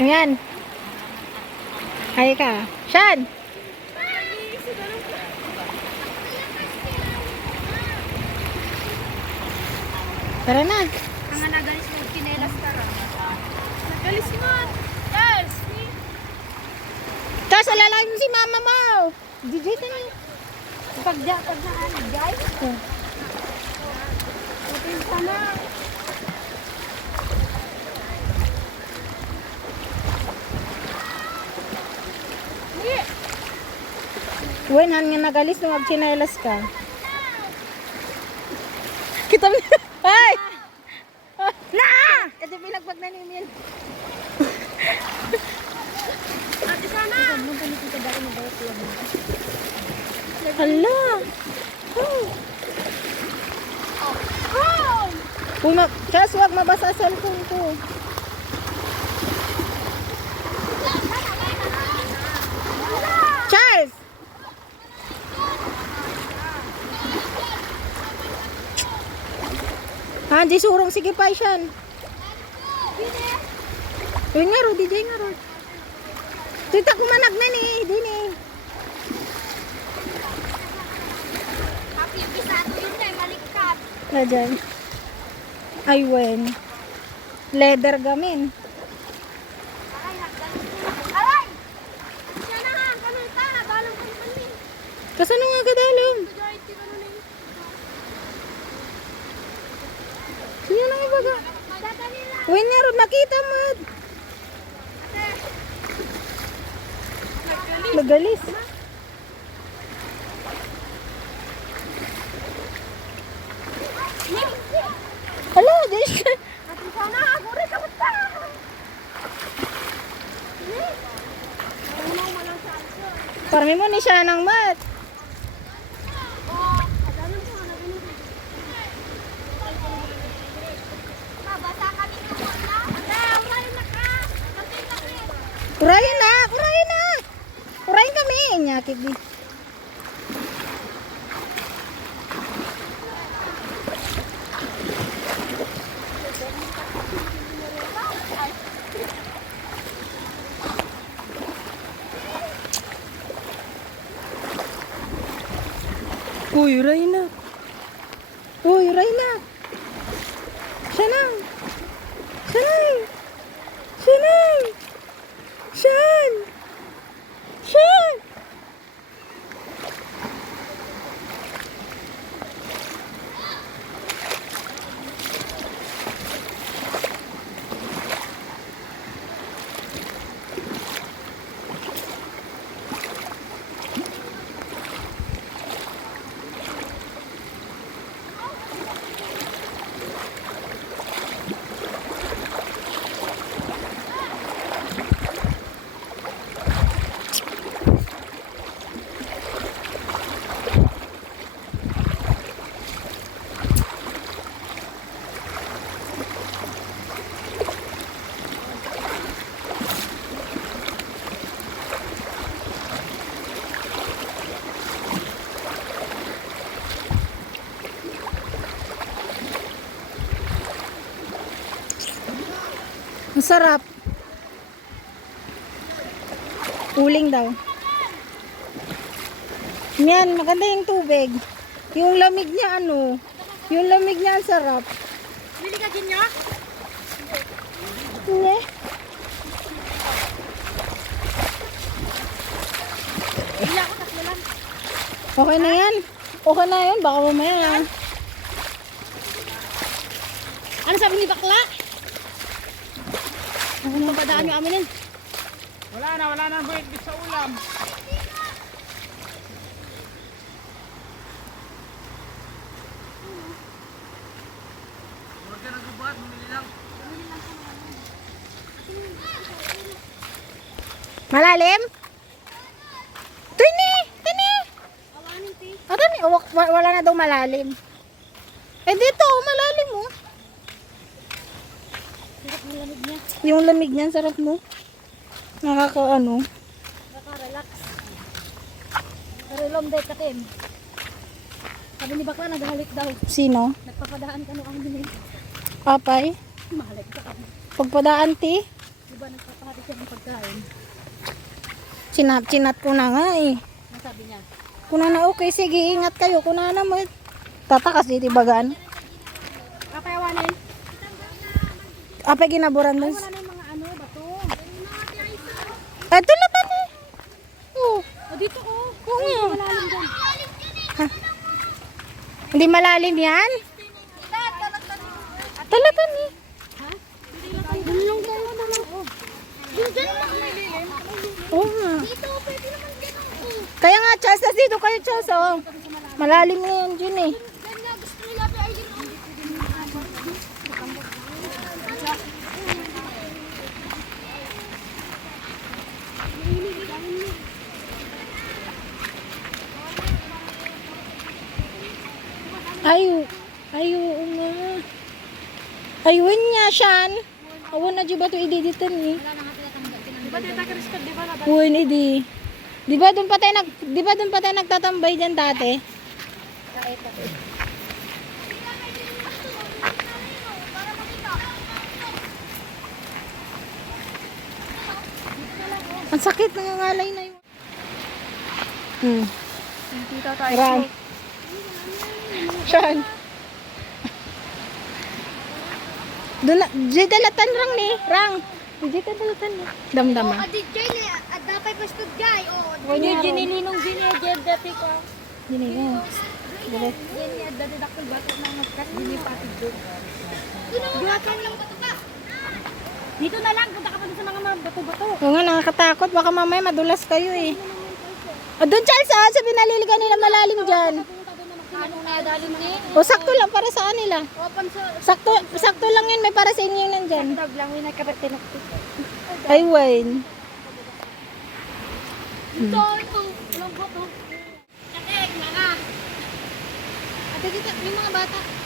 Ayan. Hay ka. Shan! Tara na. Ang nagalis mo, kinelas ka ra. Nagalis mo. Yes! Tapos alalain mo si mama mo. DJ ka na. Pag na, guys. Putin ka na. Wen, han nga nagalis nung magchinelas ka. Kita mo. Ay! Na! Ito pinagbag na niyo yan. Ate sana. Hala! Oh. Oh! Chas, wag mabasa sa cellphone ko. Charles! Di surong sige pa siyan. Uy nga ro, DJ nga ro. Tita kumanag na ni, dini. Happy pisato yun na, malikkat. Na dyan. Ay, wen. Leather gamin. Aray, nagdalis mo. Aray! Siya na nga, kanita. Balang kanita. Kasano nga kadalom? Majority ka nun eh. Siya na nga baga. Dadali lang. Wen nga ro, nakita mo. Magalis. Hala, dis. Ate sana, aguri ka ba't ka? Unaw mo lang sa also. Parmi mo ni siya ng mat. Oh, adalan mo na ganun. Mabasa kami ng wala. Uray na ka. Kapit na ka. Urayan na, urayan na. Urayan kami. Nyakit di. Uy, uray na. Uy, uray na. Siya na. Siya na. Siya na. Siyan. Siyan. Masarap. Uling daw. Yan, maganda yung tubig. Yung lamig niya ano, yung lamig niya ang sarap. Bili ka din niya? Hindi. Bili ako, tatlo lang. Okay na yan. Okay na yun, baka mamaya na. Ano sabi ni bakla? Papadaan nyo amin yan. Wala na buwit sa ulam. Order na gubat, bumili lang. Malalim? Tini! Tini! Awanin, ti. Tini, wala na daw malalim. Eh dito, malalim mo. Sarap ng lamig niya. Yung lamig niya, sarap mo. Nakakaano. Nakaka-relax. Pero lomday ka, Tim. Sabi ni bakla, naghalik daw. Sino? Nagpapadaan ka no ang din. Papay? Mahalik ka kami. Pagpadaan ti? Diba nagpapadaan ka Chinat ko na nga eh. Sabi niya. Kuna na okay, sige, ingat kayo. Kuna na mo. Tatakas dito bagaan. Kapayawanin. Apa ginaburan mo? Wala na yung mga ano, bato. Ito laban eh. Oh, O dito oh. oo. Malalim dyan. Hindi malalim yan? Talaban eh. Dun lang tayo na lang. Oh. Dun lang. Oo nga. Dito, pwede naman dito. Kaya nga, Chas, dito kayo, Chas. Oh. Malalim na yan dyan eh. Yan nga, gusto nila ba ay dito. Ayo, ayo nga. Ayun niya, Shan. Awan na di ba ito ididitan eh. Diba tita Crystal, di ba na? Uy, hindi. Di ba doon pa tayo nagtatambay diyan dati? Ang sakit, nangangalay na yun. Tita tayo. Rang. Saan? Doon na, di dalatan rang ni. Rang. Di ka dalatan ni. Damdama. Adi Jay, at dapat pa studyay. Oh, Kunya, ginininong ginigyan dati ka. Dini ko. Diret. Gini at dati dakol bato na magkat gini pati doon. Duwatan lang bato pa. Dito na lang, punta ka pa sa mga bato-bato. Oo nga, nakakatakot. Baka mamaya madulas kayo eh. O doon, Charles, sa pinaliligan nila malalim dyan. Ano na dalim ni? O sakto lang para sa kanila. Open sa Sakto lang yun. May para sa inyo yung nandyan. tag lang wina ka tinuktik. Ay, wine. Ito, walang bato. Katek, mga. Ate dito, yung mga bata.